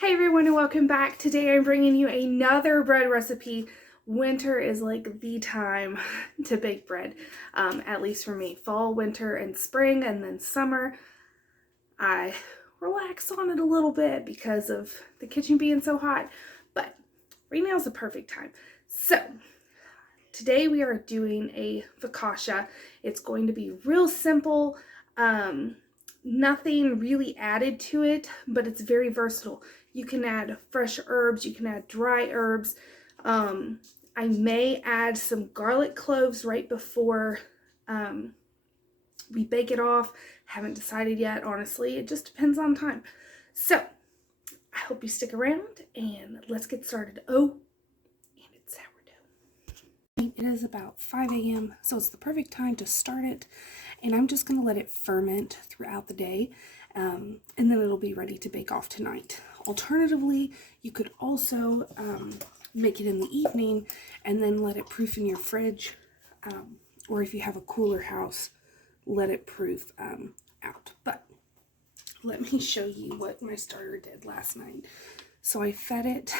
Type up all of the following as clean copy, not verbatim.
Hey everyone and welcome back. Today I'm bringing you another bread recipe. Winter is like the time to bake bread, at least for me. Fall, winter, and spring, and then summer, I relax on it a little bit because of the kitchen being so hot, but right now is the perfect time. So today we are doing a focaccia. It's going to be real simple. Nothing really added to it, but it's very versatile. You can add fresh herbs, you can add dry herbs. I may add some garlic cloves right before we bake it off. Haven't decided yet, honestly. It just depends on time. So, I hope you stick around and let's get started. Oh, and it's sourdough. It is about 5 a.m., so it's the perfect time to start it. And I'm just going to let it ferment throughout the day, and then it'll be ready to bake off tonight. Alternatively, you could also make it in the evening and then let it proof in your fridge, or if you have a cooler house, let it proof out. But let me show you what my starter did last night. So I fed it,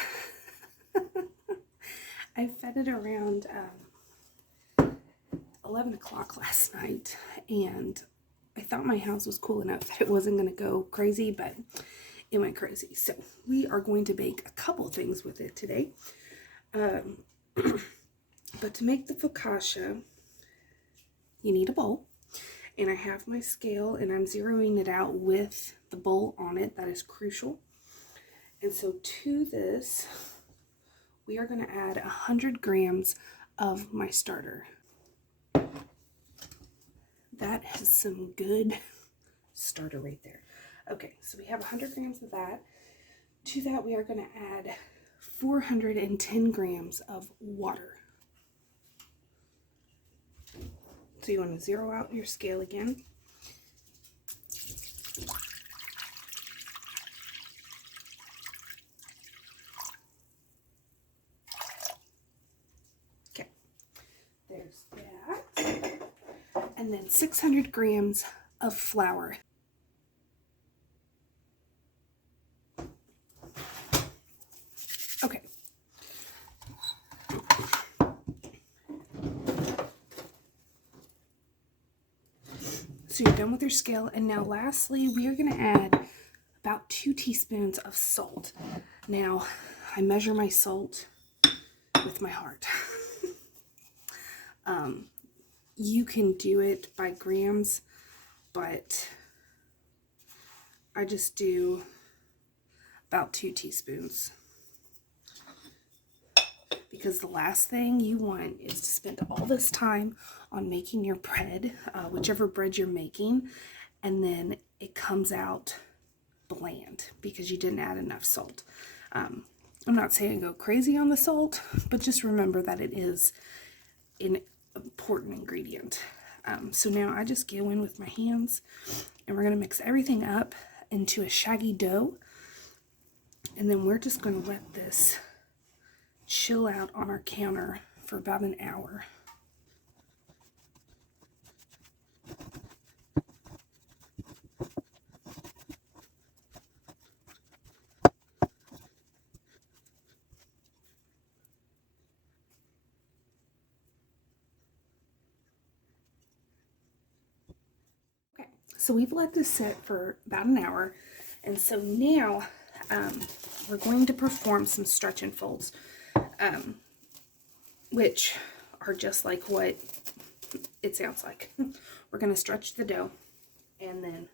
I fed it around 11 o'clock last night, and I thought my house was cool enough that it wasn't going to go crazy, but it went crazy. So we are going to bake a couple things with it today. But to make the focaccia, you need a bowl, and I have my scale and I'm zeroing it out with the bowl on it. That is crucial. And so to this, we are going to add 100 grams of my starter. That is some good starter right there. Okay, so we have 100 grams of that. To that, we are going to add 410 grams of water. So you want to zero out your scale again. Okay, there's that. And then 600 grams of flour. Okay. So you're done with your scale, and now lastly, we are going to add about 2 teaspoons of salt. Now, I measure my salt with my heart. You can do it by grams, but I just do about 2 teaspoons. Because the last thing you want is to spend all this time on making your bread, whichever bread you're making, and then it comes out bland because you didn't add enough salt. I'm not saying go crazy on the salt, but just remember that it is an important ingredient. So now I just go in with my hands, and we're going to mix everything up into a shaggy dough, and then we're just going to let this chill out on our counter for about an hour. Okay, so we've let this sit for about an hour, and so now we're going to perform some stretch and folds, which are just like what it sounds like. We're going to stretch the dough and then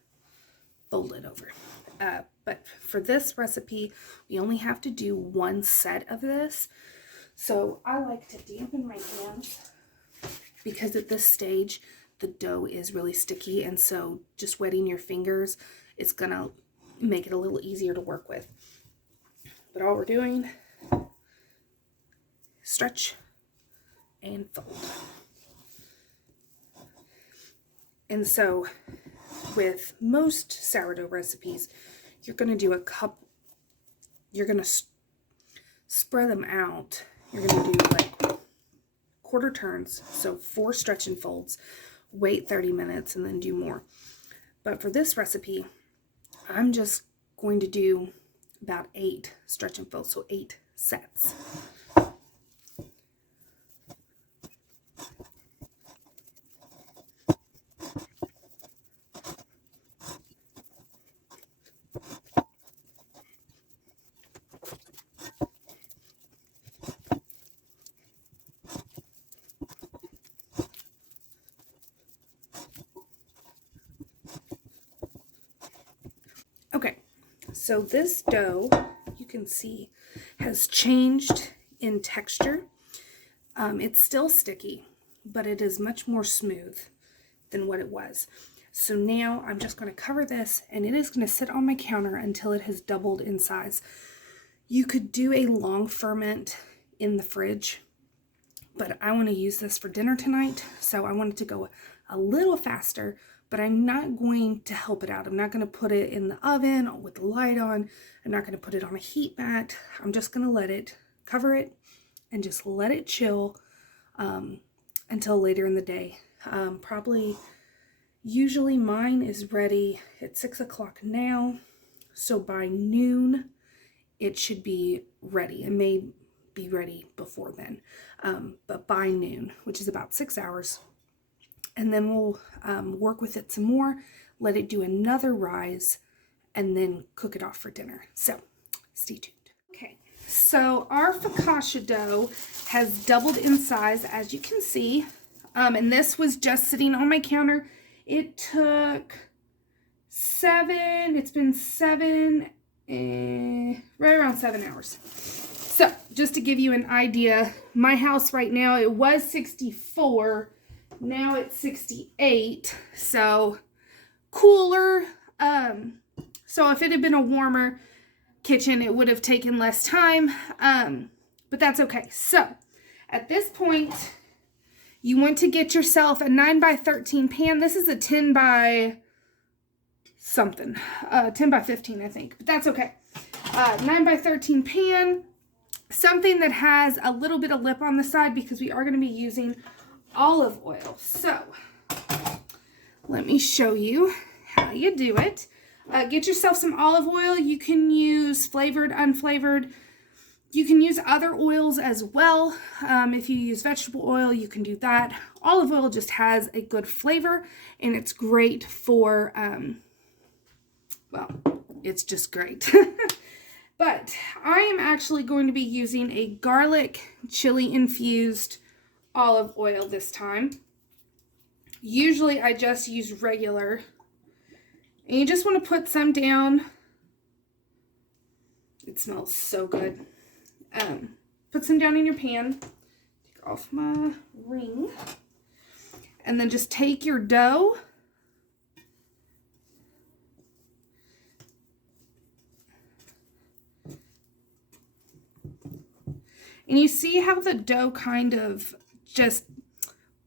fold it over. But for this recipe, we only have to do one set of this. So I like to dampen my hands because at this stage, the dough is really sticky, and so just wetting your fingers is going to make it a little easier to work with. But all we're doing, stretch and fold. And so with most sourdough recipes, you're going to do a cup, you're going to spread them out. You're going to do like quarter turns, so 4 stretch and folds, wait 30 minutes, and then do more. But for this recipe, I'm just going to do about 8 stretch and fill, so 8 sets. Okay, so this dough, you can see, has changed in texture. It's still sticky, but it is much more smooth than what it was. So now I'm just going to cover this, and it is going to sit on my counter until it has doubled in size. You could do a long ferment in the fridge, but I want to use this for dinner tonight, so I wanted to go a little faster, but I'm not going to help it out. I'm not going to put it in the oven with the light on. I'm not going to put it on a heat mat. I'm just going to let it, cover it, and just let it chill until later in the day. Usually mine is ready at 6 o'clock now, so by noon it should be ready. It may be ready before then, but by noon, which is about 6 hours. And then we'll work with it some more, let it do another rise, and then cook it off for dinner. So stay tuned. Okay, so our focaccia dough has doubled in size, as you can see. And this was just sitting on my counter. It took right around 7 hours. So just to give you an idea, my house right now, it was 64. Now it's 68, so cooler. So if it had been a warmer kitchen, it would have taken less time, but that's okay. So at this point, you want to get yourself a 9x13 pan. This is a 10 by something, 10 by 15, I think, but that's okay. 9x13 pan, something that has a little bit of lip on the side because we are going to be using olive oil. So let me show you how you do it. Get yourself some olive oil. You can use flavored, unflavored. You can use other oils as well. If you use vegetable oil, you can do that. Olive oil just has a good flavor, and it's great for, well, it's just great. But I am actually going to be using a garlic chili infused olive oil this time. Usually I just use regular, and you just want to put some down. It smells so good. Put some down in your pan. Take off my ring, and then just take your dough and you see how the dough kind of just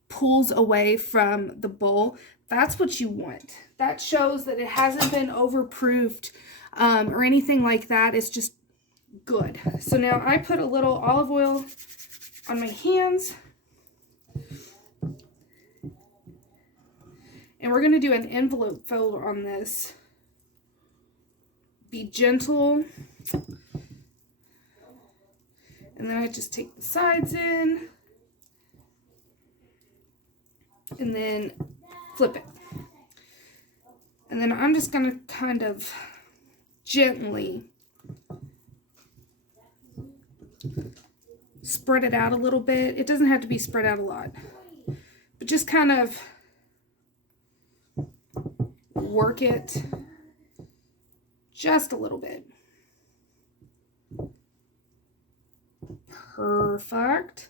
pulls away from the bowl. That's what you want. That shows that it hasn't been overproofed or anything like that. It's just good. So now I put a little olive oil on my hands, and we're going to do an envelope fold on this. Be gentle. And then I just take the sides in and then flip it. And then I'm just going to kind of gently spread it out a little bit. It doesn't have to be spread out a lot, but just kind of work it just a little bit. Perfect.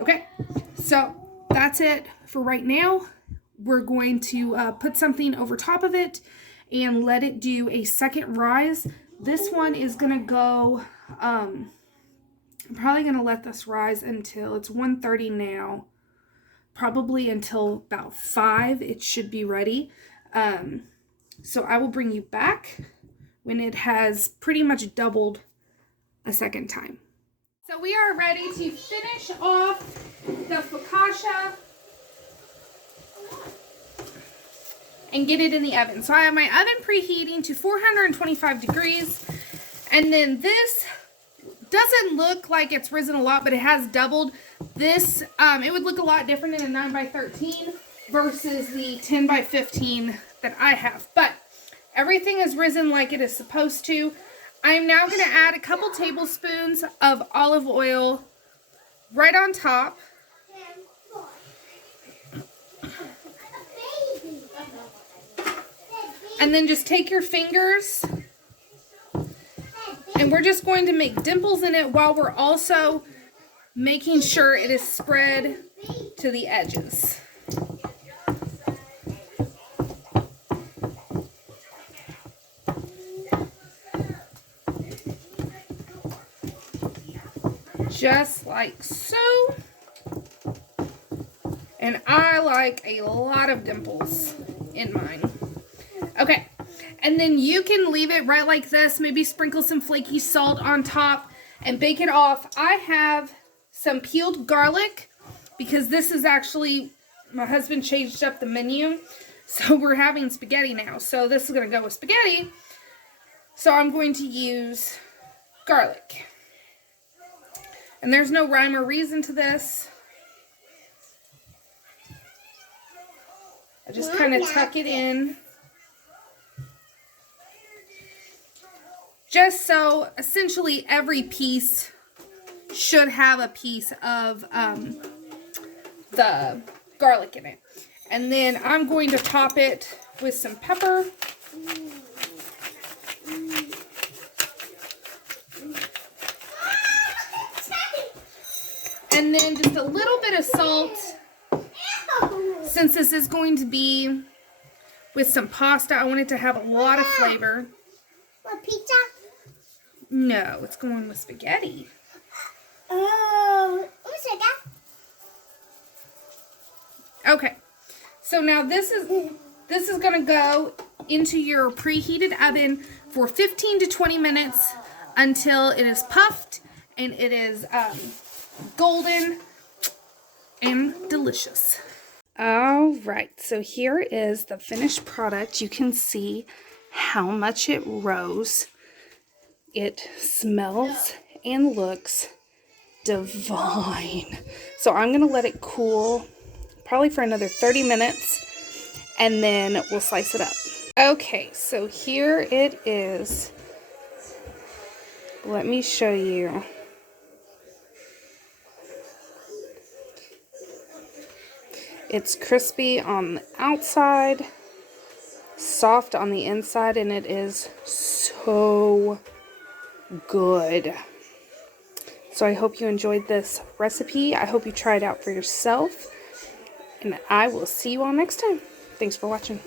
Okay, so that's it for right now. We're going to put something over top of it and let it do a second rise. This one is going to go, I'm probably going to let this rise until it's 1:30 now. Probably until about 5 it should be ready. So I will bring you back when it has pretty much doubled a second time. So we are ready to finish off the focaccia and get it in the oven. So I have my oven preheating to 425 degrees, And then this doesn't look like it's risen a lot, but it has doubled. This, it would look a lot different in a 9 by 13 versus the 10 by 15 that I have. But everything is risen like it is supposed to. I'm now going to add a couple tablespoons of olive oil right on top. And then just take your fingers and we're just going to make dimples in it while we're also making sure it is spread to the edges. Just like so. And I like a lot of dimples in mine. Okay, and then you can leave it right like this, maybe sprinkle some flaky salt on top and bake it off. I have some peeled garlic because this is actually, my husband changed up the menu, so we're having spaghetti now. So this is going to go with spaghetti, so I'm going to use garlic. And there's no rhyme or reason to this. I just kind of tuck it in. Just so essentially every piece should have a piece of the garlic in it. And then I'm going to top it with some pepper. And then just a little bit of salt. Since this is going to be with some pasta, I want it to have a lot of flavor. What, pizza? No, it's going with spaghetti. Oh, okay. So now this is going to go into your preheated oven for 15 to 20 minutes until it is puffed and it is golden and delicious. All right, so here is the finished product. You can see how much it rose. It smells and looks divine. So I'm going to let it cool probably for another 30 minutes and then we'll slice it up. Okay, so here it is. Let me show you. It's crispy on the outside, soft on the inside, and it is so good. So I hope you enjoyed this recipe. I hope you try it out for yourself, and I will see you all next time. Thanks for watching.